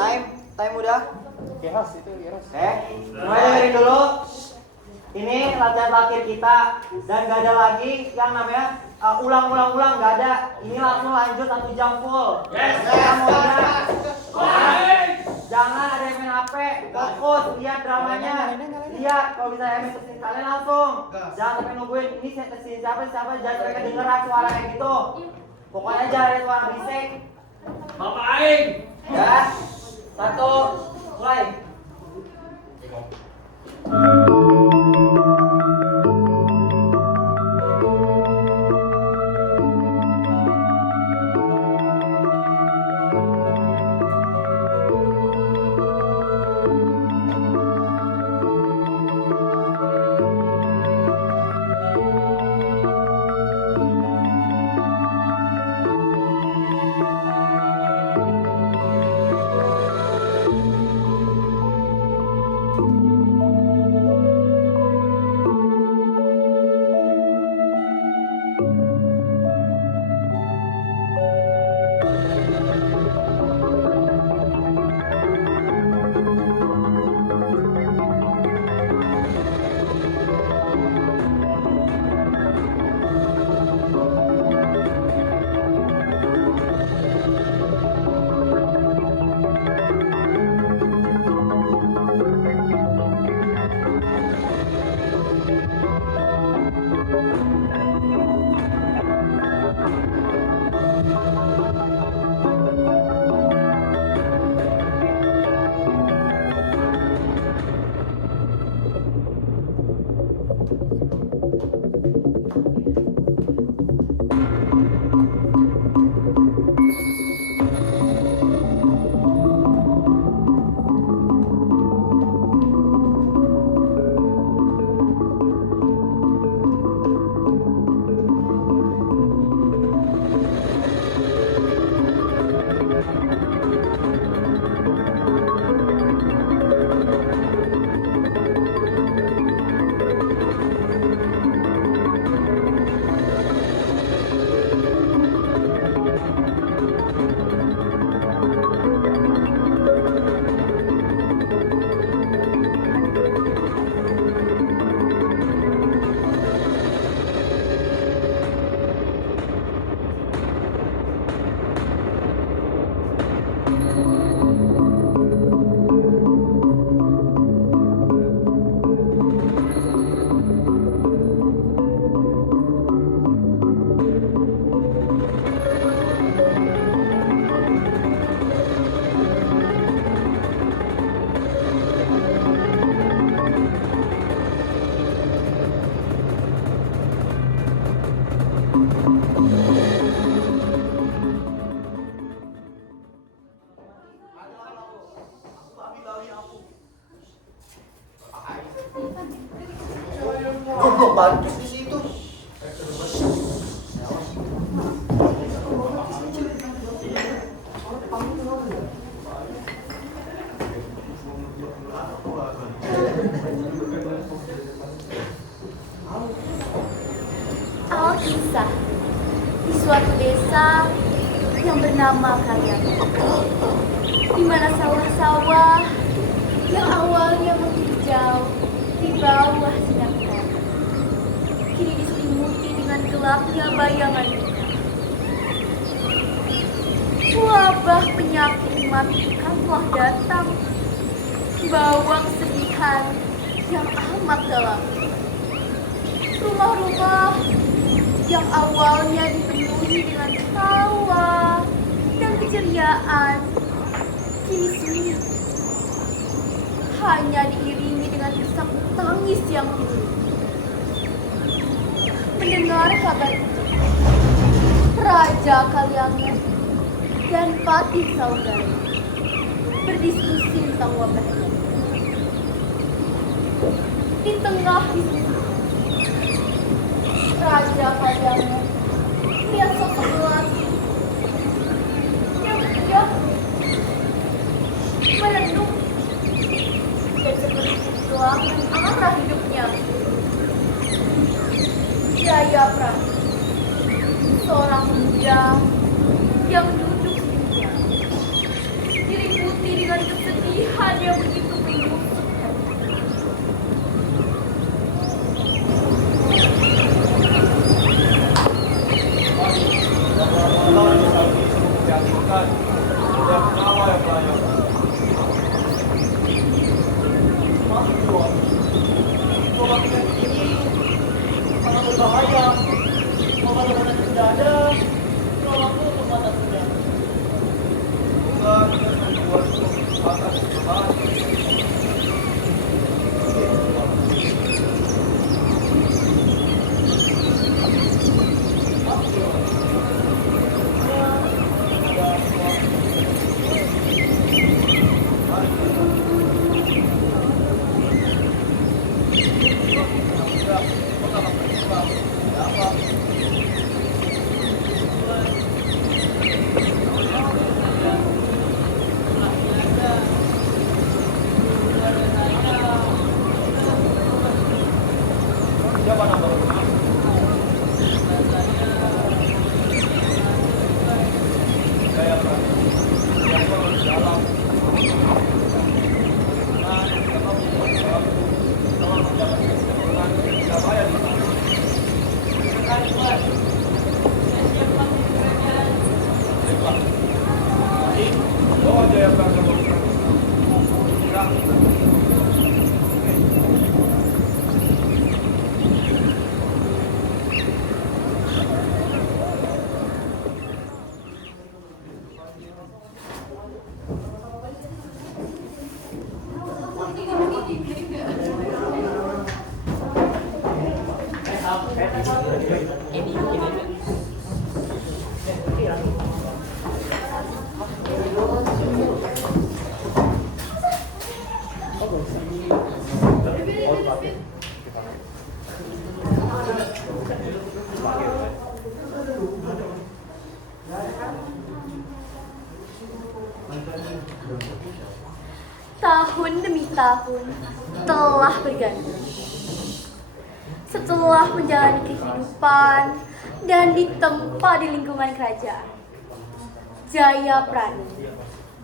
Time udah. Keras itu keras. Mulai dengerin dulu. Ini latihan terakhir kita dan gak ada lagi yang namanya ulang-ulang, gak ada. Ini langsung lanjut 1 jam full. Jangan ada yang main HP, fokus, lihat dramanya. Lihat kalau bisa main kesini kalian langsung. Jangan sampai nungguin ini kesini siapa, jangan sampai kedengeran suara kayak gitu. Pokoknya jangan ada suara berisik. Bapak Aing. Ya, 1, mulai. Goblok banget di situ. Alkisah di suatu desa yang bernama Karyan, di mana sawah-sawah yang awalnya menghijau di bawah sinar bulan, kini diselimuti dengan gelapnya bayangan hitam. Wabah penyakit mematikan telah datang, bawa kesedihan yang amat dalam. Rumah-rumah yang awalnya dipenuhi dengan tawa dan keceriaan, kini sunyi, hanya diiringi dengan isak tangis yang pilu. Mendengar kabar itu, Raja Kalyanga dan Patih Saudara berdiskusi tentang wabah ini. Di tengah diskusi, Raja Kalyanga melihat sosok lelaki yang sudah merenung dan seperti kehilangan arah hidupnya. Jaya Prabu, seorang pemuda yang duduk sendirian, diliputi dengan lanjutkan. Setiap nyawa yang melayang. Maksud gua, kalau penyakit ini sangat berbahaya. Kalau obat tidak ada, tolong tutup mata sudah. Bukan dia membuat akan berbahaya. Siapa nama rumah? Jaya Prana. Yang di dalam. Nah, kita membuat sesuatu. Kalau menjaga kesehatan, siapa yang kita? Baiklah. Bawa Jaya Prana ke rumah. Ya. Tahun demi tahun telah berganti. Setelah menjalani kehidupan dan ditempa di lingkungan kerajaan, Jaya Prana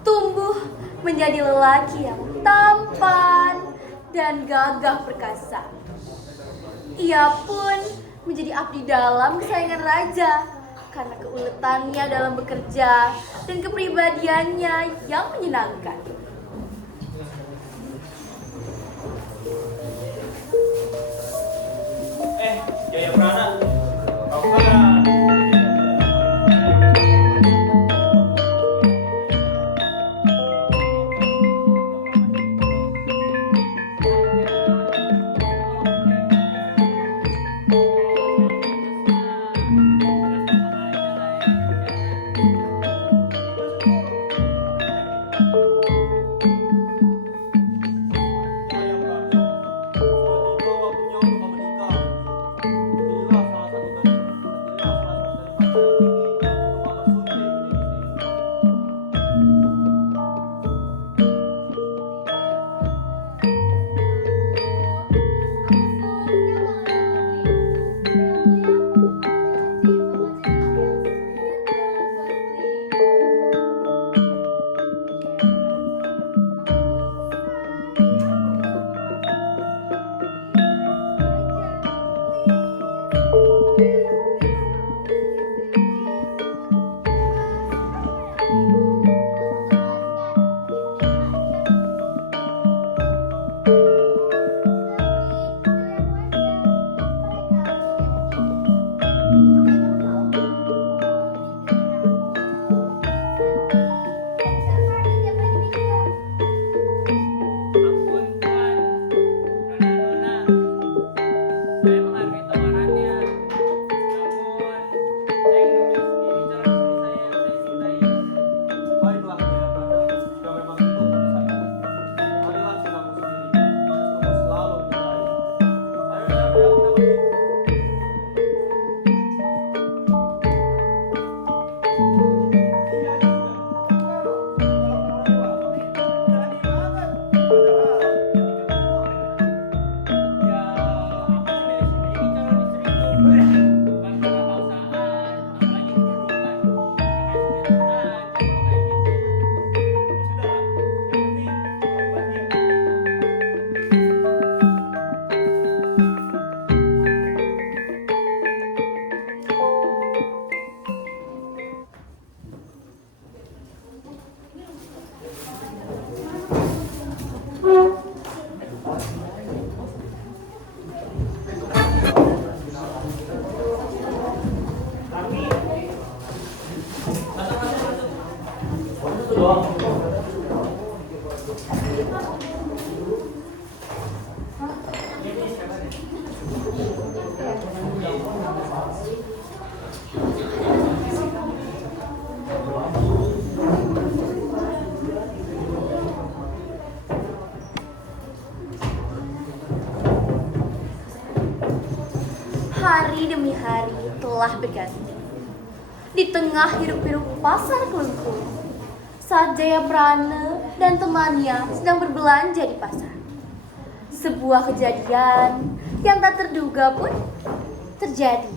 tumbuh menjadi lelaki yang tampan dan gagah perkasa. Ia pun menjadi abdi dalam kesayangan raja karena keuletannya dalam bekerja dan kepribadiannya yang menyenangkan. Jaya Prana, kau kan Jaya Prana, sudah tiba waktunya untuk kau menikah. Pilihlah salah doang. Hari demi hari telah berganti. Di tengah hiruk-pikuk pasar Kelungkung, saat Jayaprana dan temannya sedang berbelanja di pasar, sebuah kejadian yang tak terduga pun terjadi.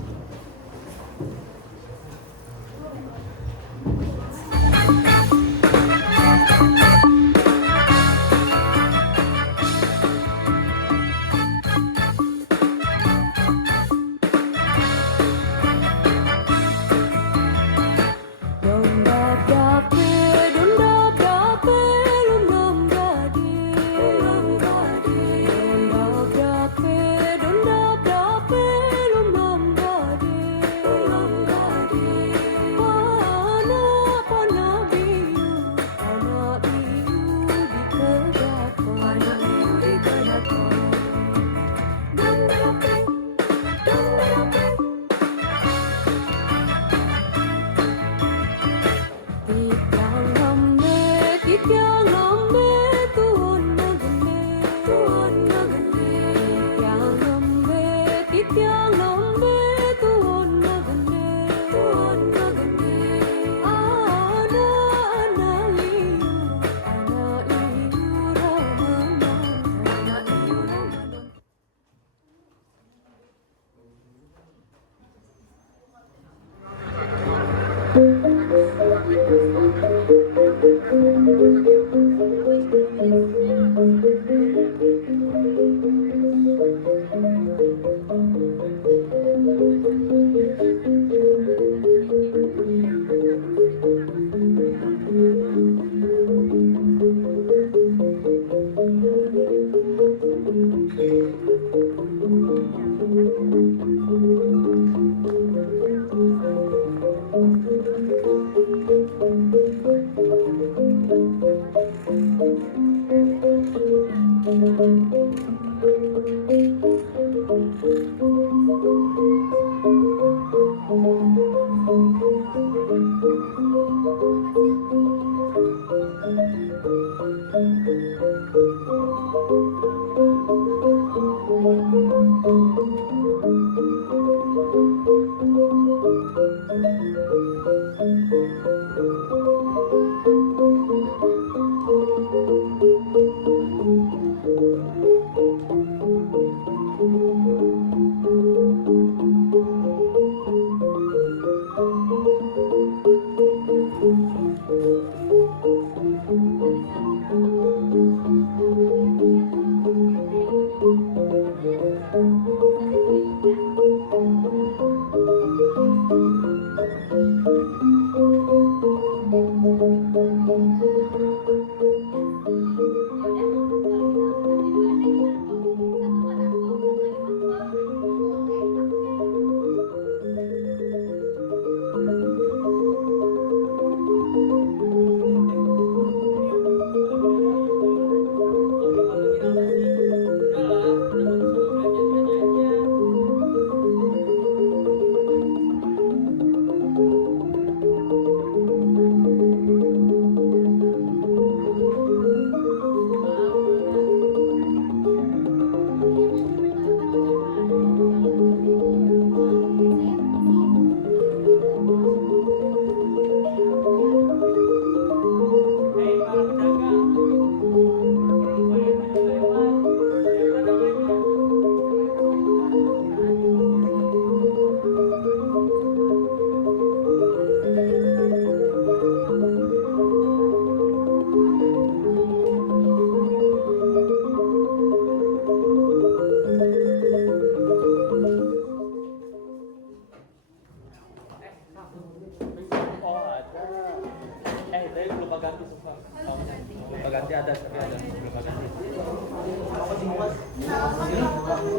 ganti ada tapi ada belum ganti.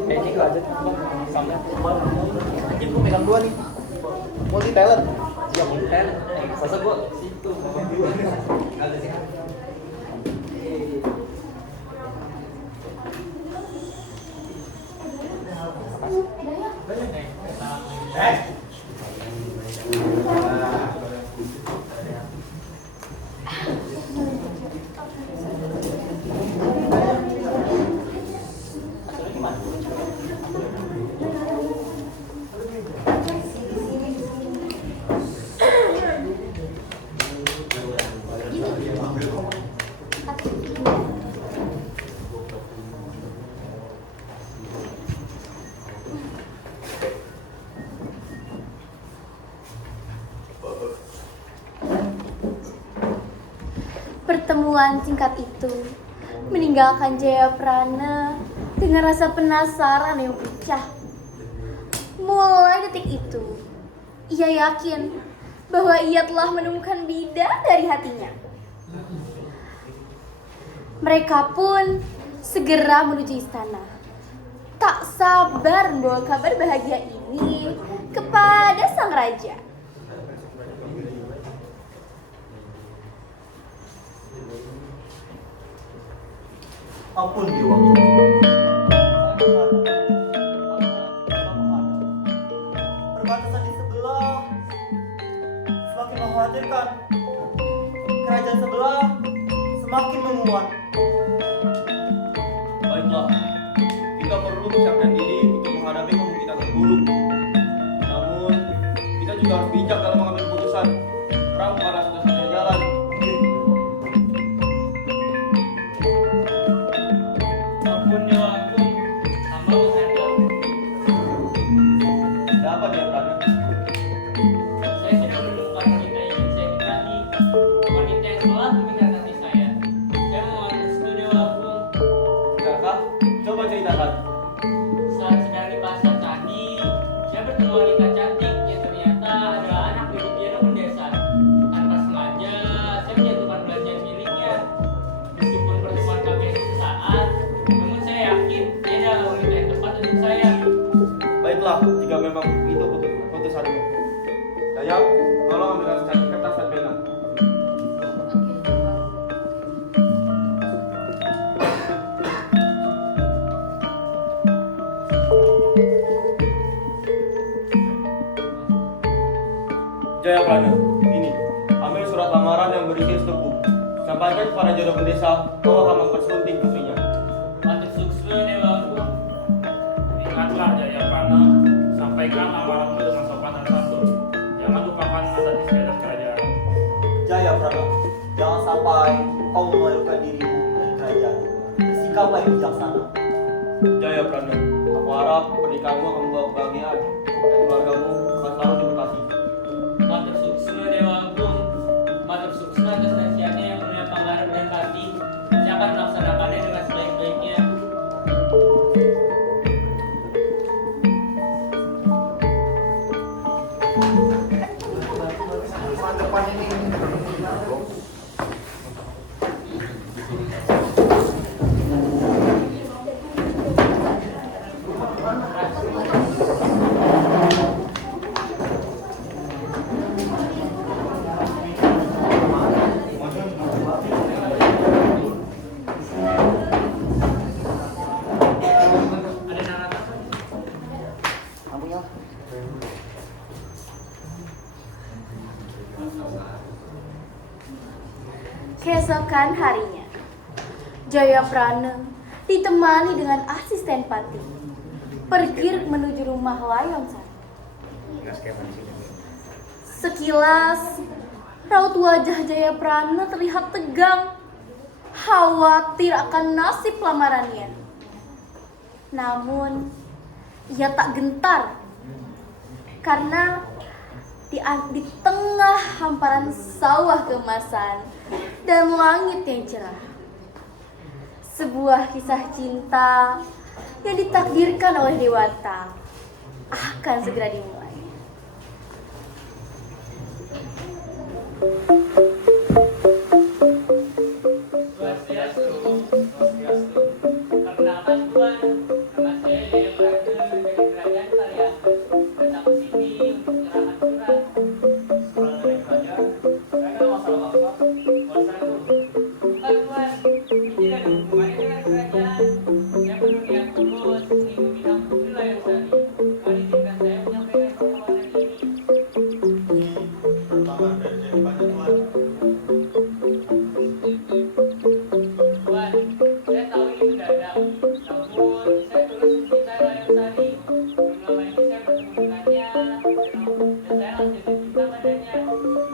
Ini kok aja sama. Anjir gua megang dua nih. Multi talent. Ya multi talent. Masa gua situ. Pertemuan singkat itu meninggalkan Jayaprana dengan rasa penasaran yang pecah. Mulai detik itu, ia yakin bahwa ia telah menemukan bidang dari hatinya. Mereka pun segera menuju istana, tak sabar membawa kabar bahagia ini kepada sang raja. Ampun Dewangi. Perbatasan di sebelah semakin mengkhawatirkan. Kerajaan sebelah semakin menguat. Baiklah, kita perlu mempersiapkan diri untuk menghadapi kemungkinan terburuk. Namun, kita juga harus bijak dalam mengambil keputusan. Perang bukanlah satu-satunya jalan. Ampun Dewa Agung, hamba menghendok. Ada apa dia Prana? Saya sudah menemukan wanita yang ingin saya nikahi. Wanita yang telah memikirkan hati saya. Saya memohon restu Dewa Agung. Benarkah? Coba ceritakan. Saat sedang di pasar tadi, saya bertemu wanita cantik yang ternyata adalah anak milik Dirun Desa. Tanpa sengaja, saya menjatuhkan belanjaan miliknya. Meskipun pertemuan kami hanya sesaat, namun saya yakin dia adalah wanita yang tepat untuk saya. Baiklah, jika memang itu keputusanmu. Dayang, tolong ambilkan secari kertas dan pena. Jayaprana, ini, ambil surat lamaran yang berisi restuku. Sampaikan kepada jodoh pendesa bahwa kamu mempersunting putrinya. Matur suksma Dewa Agung. Ingatlah Jayaprana, sampaikan amarahmu dengan sopan dan santun. Jangan lupakan adat istiadat kerajaan. Jayaprana, jangan sampai kau memalukan dirimu dari kerajaan. Bersikaplah yang bijaksana. Jayaprana, aku harap pernikahanmu akan membawa kebahagiaan dan keluargamu akan selalu diberkati. Matur suksma Dewa Agung. Matur suksma atas nasihatnya yang mulia Pangarep dan Pati. Saya akan melaksanakannya dengan sebaik-baiknya. Ada narasi. Keesokan harinya, Jayaprana ditemani dengan asisten Pati pergi menuju rumah Layon Sari. Sekilas, raut wajah Jayaprana terlihat tegang, khawatir akan nasib lamarannya. Namun, ia tak gentar karena di tengah hamparan sawah keemasan dan langit yang cerah, sebuah kisah cinta yang ditakdirkan oleh Dewata akan segera dimulai. Swastiastu. Perkenalkan Tuan, nama saya Jayaprana dari Kerajaan Kaliangan. Datang ke sini untuk menyerahkan surat. Surat dari kerajaan, saya ada masalah apa? Kalau saya itu dari depannya Tuhan. Tuhan, saya tahu ini mendadak, namun saya tulus mencintai Layang Sari. Belum lama ini saya bertemu dengannya, dan saya langsung jatuh cinta padanya.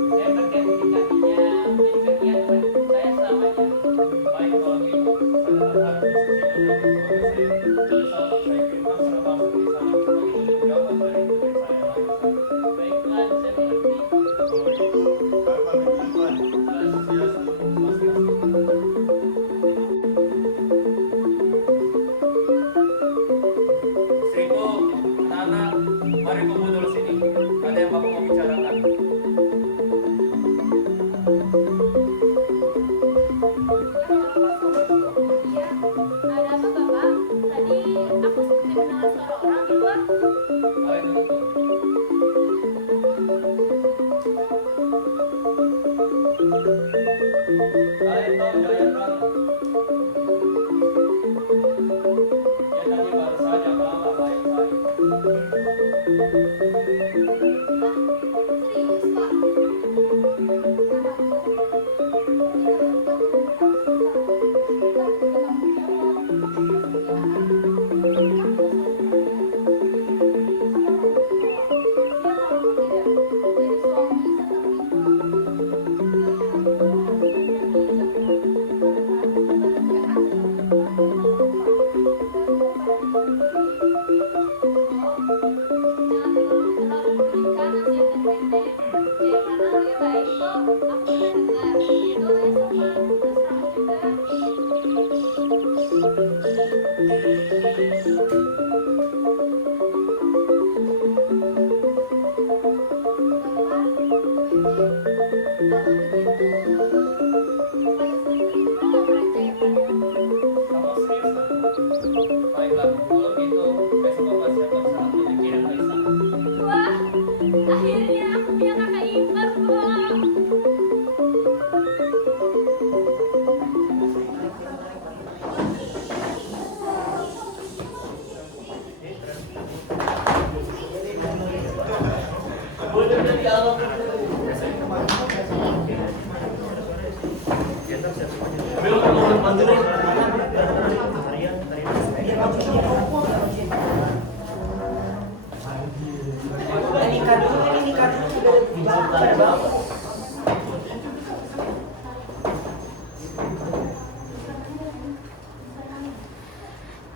Saya berniat mendekatinya, menjadikan dia teman hidup saya selamanya. Baik kalau gitu, saudara harus bersedia dari keluarga saya. Besok saya kirimkan surat langsung di sana sebagai tanggung jawab dari putri saya Layang Sari. Baik Tuhan, saya mengerti. Kalau begitu, kami pamit dulu Tuhan. Swastiastu. Istriku, anak-anak, mari kumpul dulu sini. Ada yang Bapak mau bicarakan. Iya, ada apa Bapak? Tadi aku seperti mendengar suara orang di luar. Kalian duduk. Kalian tahu Jaya Prana? Dia tadi baru saja melamar Layang Sari. Serius Pak? Kamu serius kan? Baiklah, kalau gitu besok Bapak siapkan saat untuk dikirim ke istana. Wah, akhirnya aku punya kakak ipar, Pak. Nikah dulu sudah dibilang.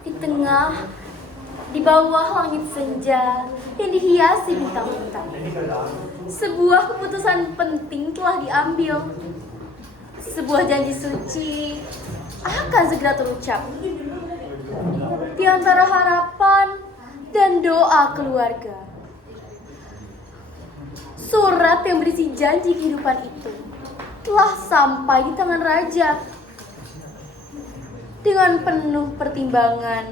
Di tengah, di bawah langit senja yang dihiasi bintang-bintang, sebuah keputusan penting telah diambil. Sebuah janji suci akan segera terucap di antara harapan dan doa keluarga. Surat yang berisi janji kehidupan itu telah sampai di tangan raja. Dengan penuh pertimbangan,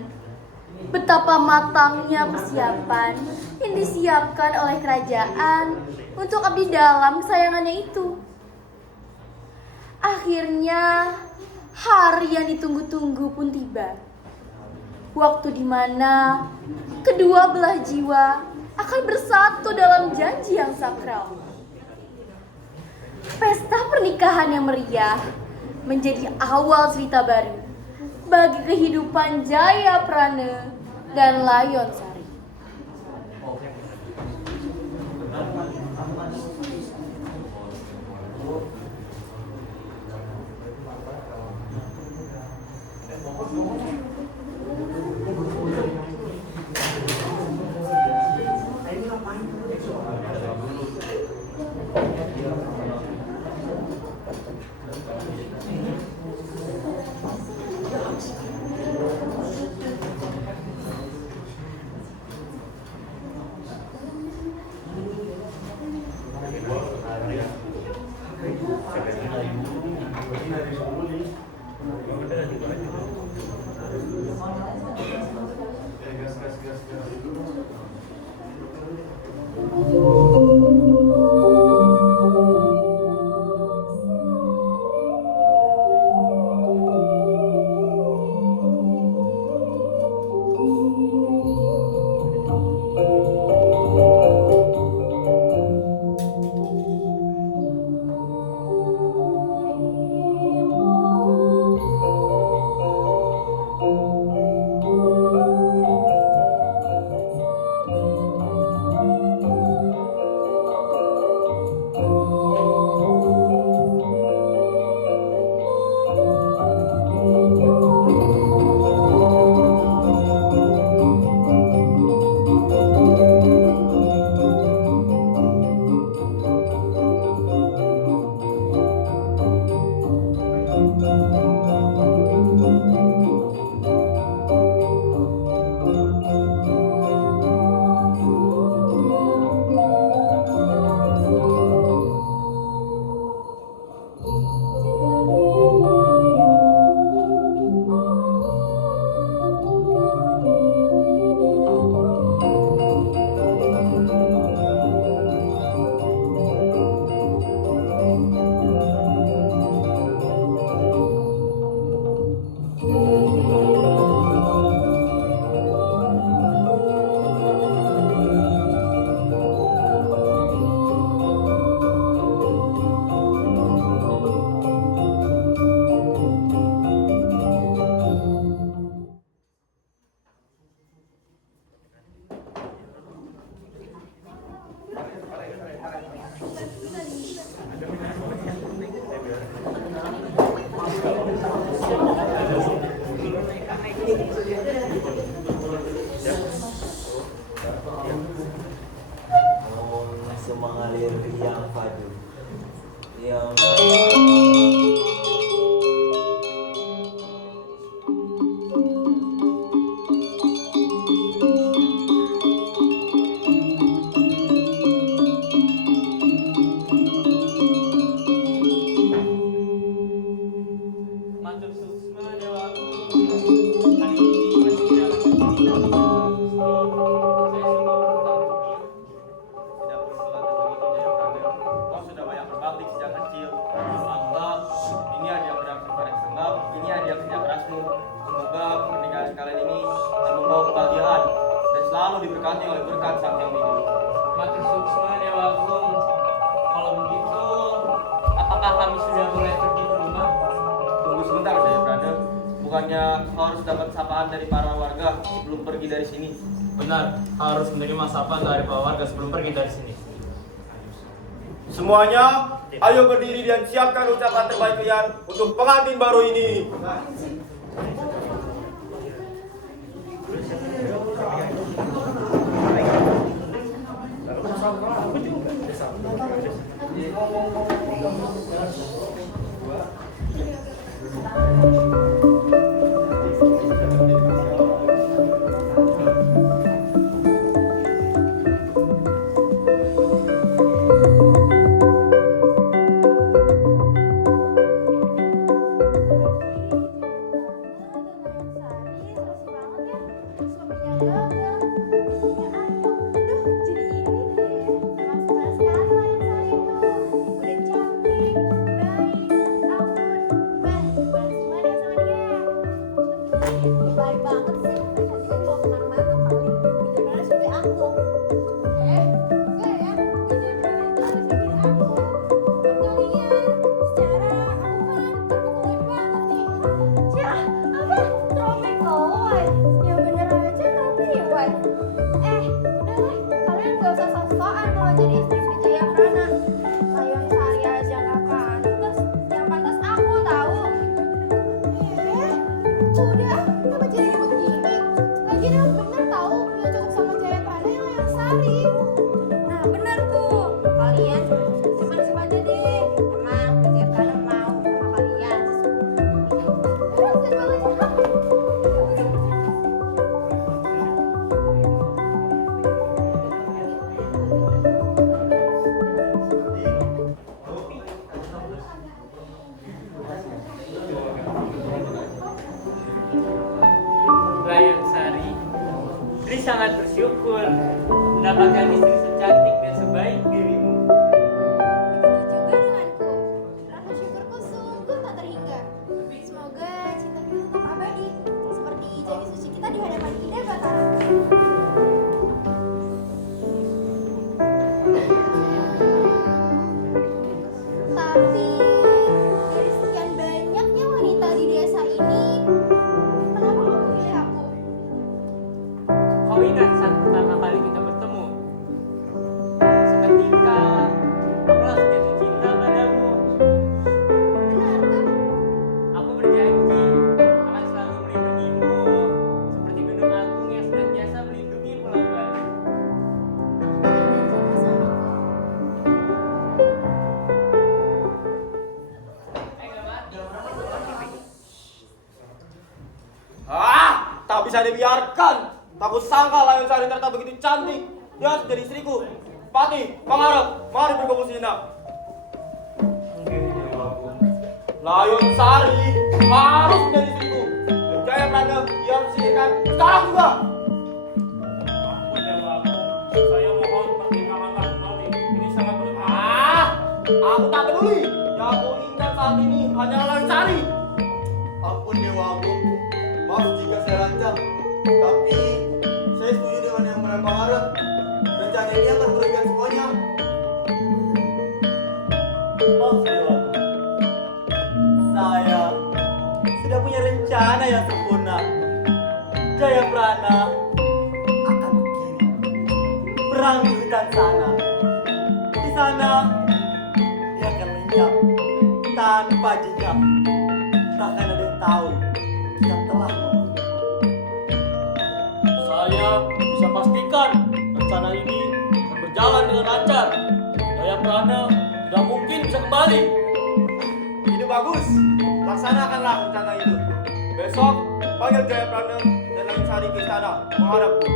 betapa matangnya persiapan yang disiapkan oleh kerajaan untuk abdi dalam kesayangannya itu. Akhirnya, hari yang ditunggu-tunggu pun tiba. Waktu di mana kedua belah jiwa akan bersatu dalam janji yang sakral. Pesta pernikahan yang meriah menjadi awal cerita baru bagi kehidupan Jaya Prana dan Layon Sari. Matur suksma dewaku. Hari ini persidangan Tidak perlu berkata begitu, Jayaprana. Kau sudah banyak berbakti sejak kecil. Anggap ini hadiah pedangmu pada Anggap ini hadiah kerja kerasmu. Semoga pernikahan kalian ini akan membawa kebahagiaan dan selalu diberkati oleh berkat Sang Hyang Widi. Matur suksma dewaku. Kalau begitu, apakah kami sudah boleh pergi ke rumah? Tunggu sebentar, Jayaprana. Bukannya kau harus dapat sapaan dari para warga sebelum pergi dari sini? Benar, harus menerima sapaan dari para warga sebelum pergi dari sini. Semuanya, ayo berdiri dan siapkan ucapan terbaik kalian untuk pengantin baru ini. Baik banget sih, nanti kan mau kemana-mana kali bener-bener seperti aku. Enggak ya, bener-bener seperti aku. Kalian, secara aku kan terpukul banget nih. Ya, apa? Tromekoy? Ya bener aja nanti, Wan. Udah deh, kalian gak usah sok-sokan mau jadi istri Jayaprana. Layang Sari aja gak pantas, yang pantas aku tahu. Udah, kenapa jadi begini? Lagian emang bener tahu yang cocok sama Jayaprana yang Layang Sari. Nah bener tuh, kalian simpan-simpan aja deh. Emang Jayaprana mau sama kalian. Udah, simpan aja. Layang Sari, Tri sangat bersyukur mendapatkan istri secantik dan sebaik dirimu. Begitu juga denganku. Rasa syukurku sungguh tak terhingga. Semoga cinta kita tetap abadi, seperti janji suci kita di hadapan Ida Batara. Tapi dari sekian banyaknya wanita di desa ini, kenapa kamu pilih aku? Kau ingat saat pertama kali kita bertemu? Seketika aku langsung jatuh cinta padamu. Benar kan? Aku berjanji akan selalu melindungimu seperti gunung agung yang senantiasa melindungi Pulau Bali. Tak bisa dibiarkan. Tak kusangka Layang Sari ternyata begitu cantik. Dia harus jadi istriku. Pati, Pangarep, mari berkumpul sejenak. Layang Sari harus menjadi istriku. Dan Jayaprana dia harus sihirkan sekarang juga. Ampun dewaku, saya mohon pertimbangkanlah kembali. Ini sangat berbahaya. Aku tak peduli. Yang aku inginkan saat ini hanyalah Layang Sari. Ampun Dewa Agung, maaf jika saya lancang, tapi saya setuju dengan yang Benar Pangarep. Rencana ini akan merugikan semuanya. Maaf Dewa Agung. Saya sudah punya rencana yang sempurna. Jayaprana akan kirim perang di hutan sana. Di sana dia akan lenyap tanpa jejak. Takkan ada yang tahu kita telah membunuh. Saya bisa pastikan rencana ini akan berjalan dengan lancar. Jayaprana tidak mungkin bisa kembali Ide bagus. Laksanakanlah rencana itu. Besok panggil Jayaprana dan Lansari ke istana menghadapku.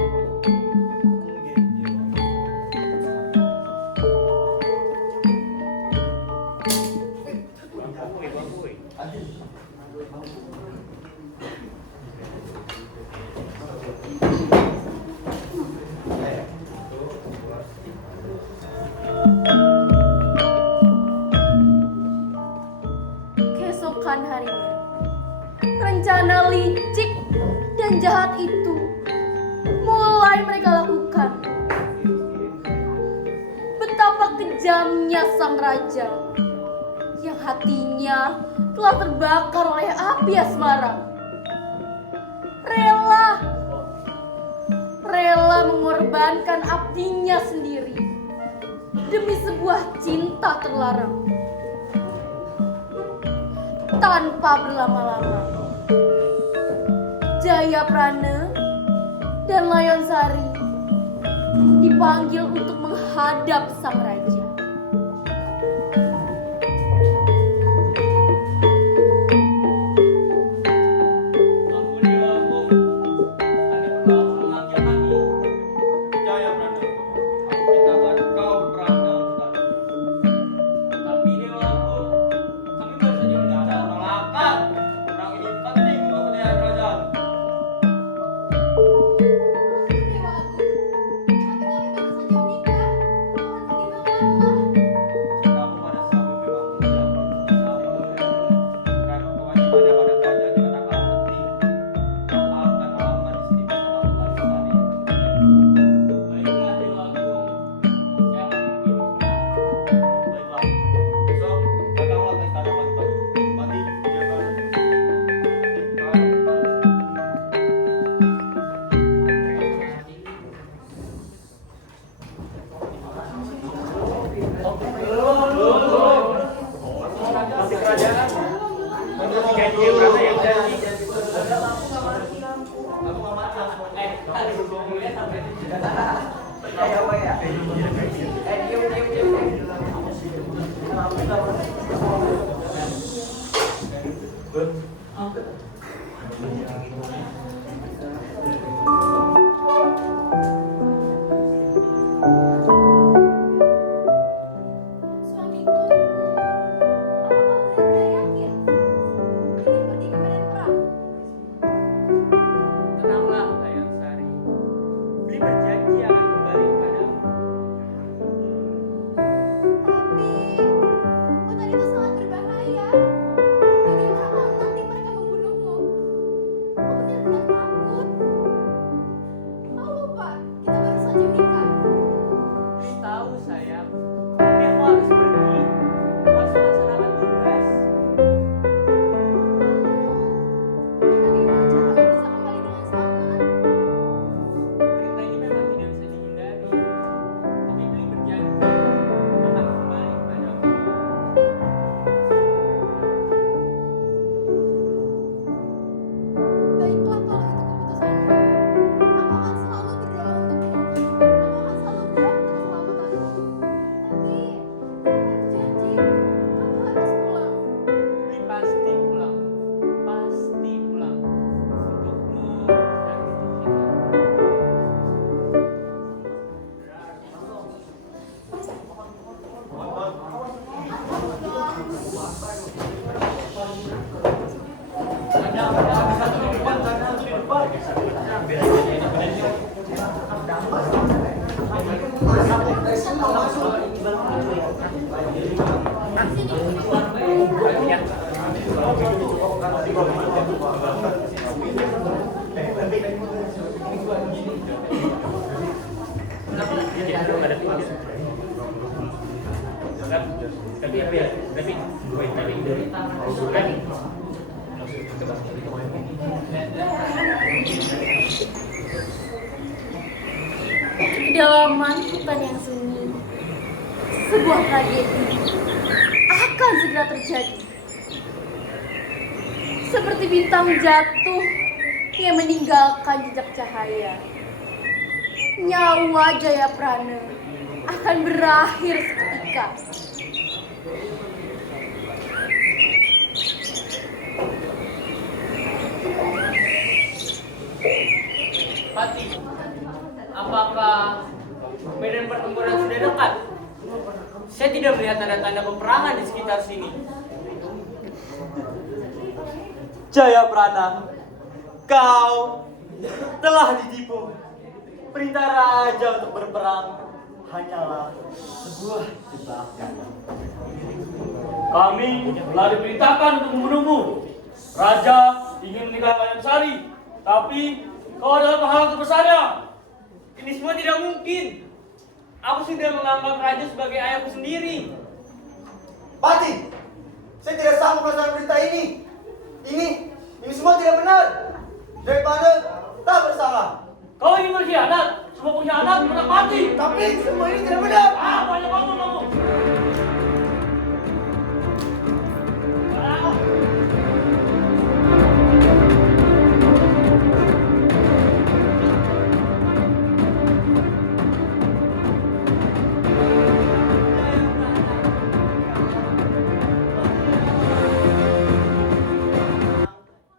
Keesokan harinya, rencana licik dan jahat itu mulai mereka lakukan. Betapa kejamnya sang raja yang hatinya telah terbakar oleh api asmara. Rela mengorbankan abdinya sendiri demi sebuah cinta terlarang. Tanpa berlama-lama, Jayaprana dan Layonsari dipanggil untuk menghadap sang raja. Aku Dewa Agung, ada perlu memanggil kami. Jayaprana, aku mintakan kau berperan dalam petani. Tapi Dewa Agung, kami baru saja mendengar. Makan. Perang ini penting untuk kejayaan kerajaan. Dewa Agung, tapi kami baru saja menikah. Mohon pertimbanganlah. Kamu pada suami memang muda. Namun, peran kewajibannya pada kerajaan juga tak kalah penting. Kau akan lama di sini bersama Lansari. Baiklah Dewa Agung, saya akan pergi berperang. Baiklah. Besok datanglah ke istana pagi-pagi. Mati Jayaprana. Suamiku, apa kau benar-benar yakin ingin pergi ke medan perang? Tenanglah Layonsari, Beli berjanji akan kembali kepadamu. Tapi hutan itu sangat berbahaya. Bagaimana kalau nanti mereka membunuhmu? Kau benar-benar takut? Kau lupa, kita baru saja menikah. Beli tahu sayang, tapi aku harus pergi. Aku harus melaksanakan tugas. Bagaimana cara kami bisa kembali dengan selamat? Perintah ini memang tidak bisa dihindari. Tapi Beli berjanji akan kembali kepadamu. Baiklah kalau itu keputusanmu. Aku akan selalu berdoa untukmu. Aku akan selalu berdoa untuk keselamatanmu. Tapi kamu harus janji, kamu harus pulang. Beli pasti pulang. Pasti pulang. Untukmu dan untuk kita. Kedalaman hutan yang sunyi, sebuah tragedi akan segera terjadi. Seperti bintang jatuh yang meninggalkan jejak cahaya, nyawa Jayaprana akan berakhir seketika. tanda-tanda peperangan di sekitar sini. Jayaprana, kau telah ditipu. Perintah raja untuk berperang hanyalah sebuah jebakan. Kami telah diperintahkan untuk membunuhmu. Raja ingin meninggalkan Sari, tapi kau adalah penghalang terbesarnya. Ini semua tidak mungkin. Aku sudah menganggap raja sebagai ayahku sendiri. Pati, saya tidak sanggup melaksanakan perintah ini. Ini semua tidak benar. Daripada tak bersalah. Kau ingin berkhianat, semua pengkhianat berhak mati. Tapi semua ini tidak benar. Banyak ngomong kamu.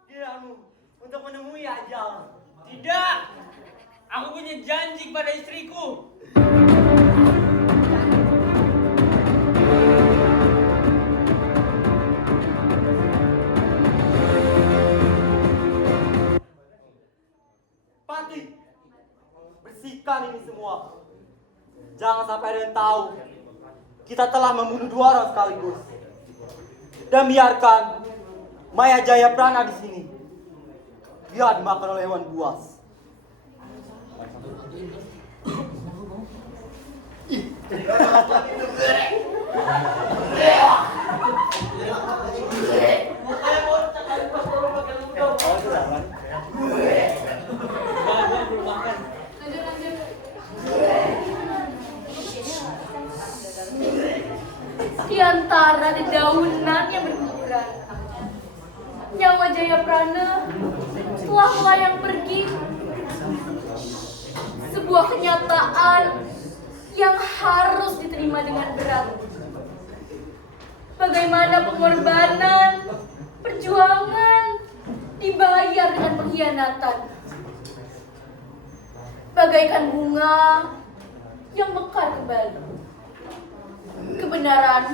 Giliranmu untuk menemui ajal. Tidak. Aku punya janji pada istriku. Pati, bersihkan ini semua. Jangan sampai ada yang tahu kita telah membunuh 2 orang sekaligus. Dan biarkan Maya Jayaprana di sini. Dia dimakan oleh hewan buas. Di antara dedaunan yang berguguran, nyawa Jayaprana telah melayang pergi. Sebuah kenyataan yang harus diterima dengan berat. Bagaimana pengorbanan, perjuangan dibayar dengan pengkhianatan. Bagaikan bunga yang mekar kembali. Kebenaran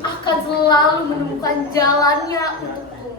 akan selalu menemukan jalannya untuk tumbuh.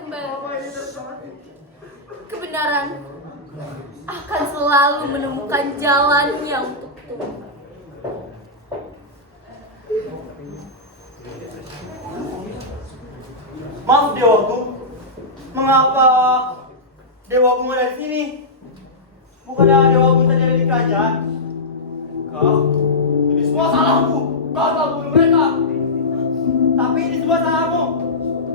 kembali. Kebenaran akan selalu menemukan jalannya untukku. Maaf dewaku, mengapa dewaku ada di sini? Bukannya dewaku tadi ada di kerajaan? Kau, ini semua salahmu. Kau telah bunuh mereka. Tapi ini semua salahmu.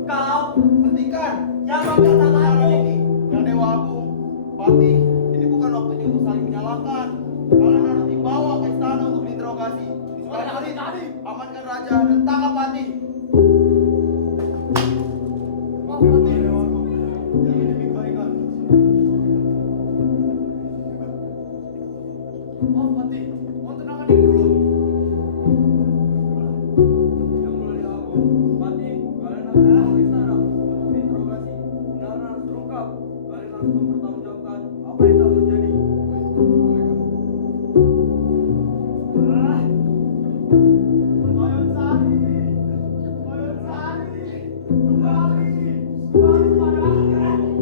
Kau Hentikan. yang membiarkan aku. Ini yang Dewa Agung, Pati, ini bukan waktunya untuk saling menyalahkan. Kalian harus dibawa ke istana untuk diinterogasi. Tadi, amankan raja dan tangkap Pati. Maaf Pati, Dewa Agung. Jangan dibingkai-bingkai. Maaf Pati, mau tenangkan diri dulu. Yang mulia Agung, Pati, kalian harus dibawa ke istana untuk diinterogasi. Benar harus terungkap. Kalian harus mempertanggungjawabkan apa yang telah terjadi. Bayon Sari, Bayon Sari, kembali pada aku.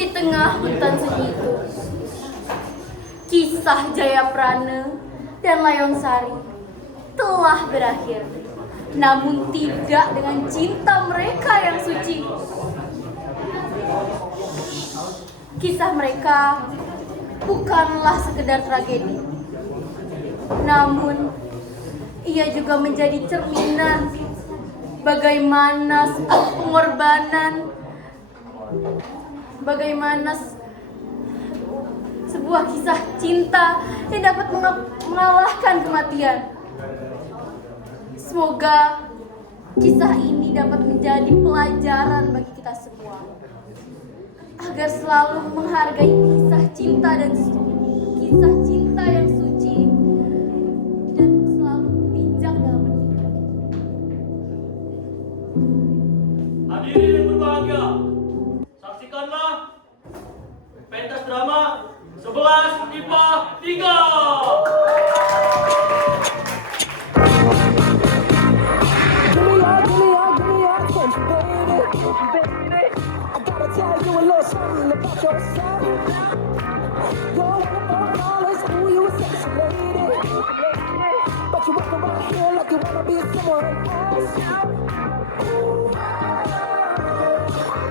Di tengah hutan sunyi itu, kisah Jayaprana dan Layonsari telah berakhir. Namun tidak dengan cinta mereka yang suci. Kisah mereka bukanlah sekedar tragedi. Namun, ia juga menjadi cerminan bagaimana sebuah pengorbanan, bagaimana sebuah kisah cinta yang dapat mengalahkan kematian. Semoga kisah ini dapat menjadi pelajaran bagi kita semua, agar selalu menghargai kisah cinta dan kisah cinta yang suci dan selalu bijak dalam bertindak. Hadirin yang berbahagia, saksikanlah pentas drama 11 IPA 3. I gotta tell you a little something about yourself. You're like a $4, ooh, you a sexy lady. But you walk around here like you wanna be someone else. Ooh, I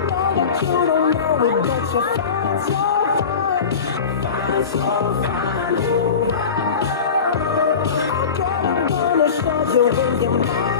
know that you don't know it, but you're fine, so fine. Fine, so fine. Ooh, girl, I'm gonna show you in your mind.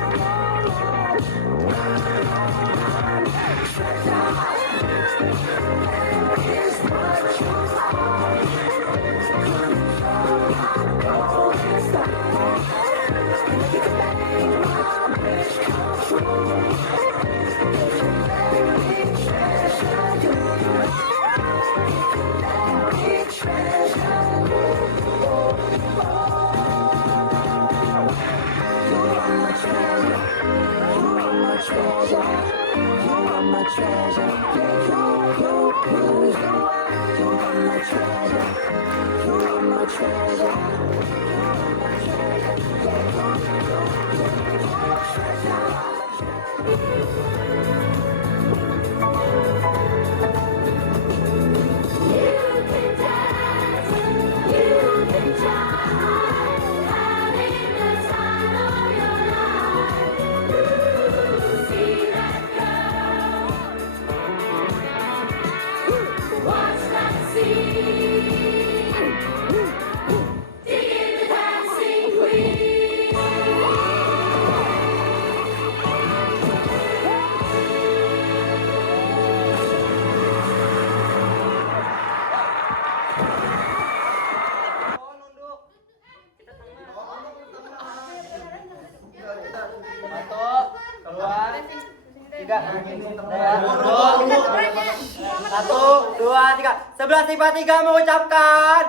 Satu, dua, tiga. 11 IPA 3 mengucapkan.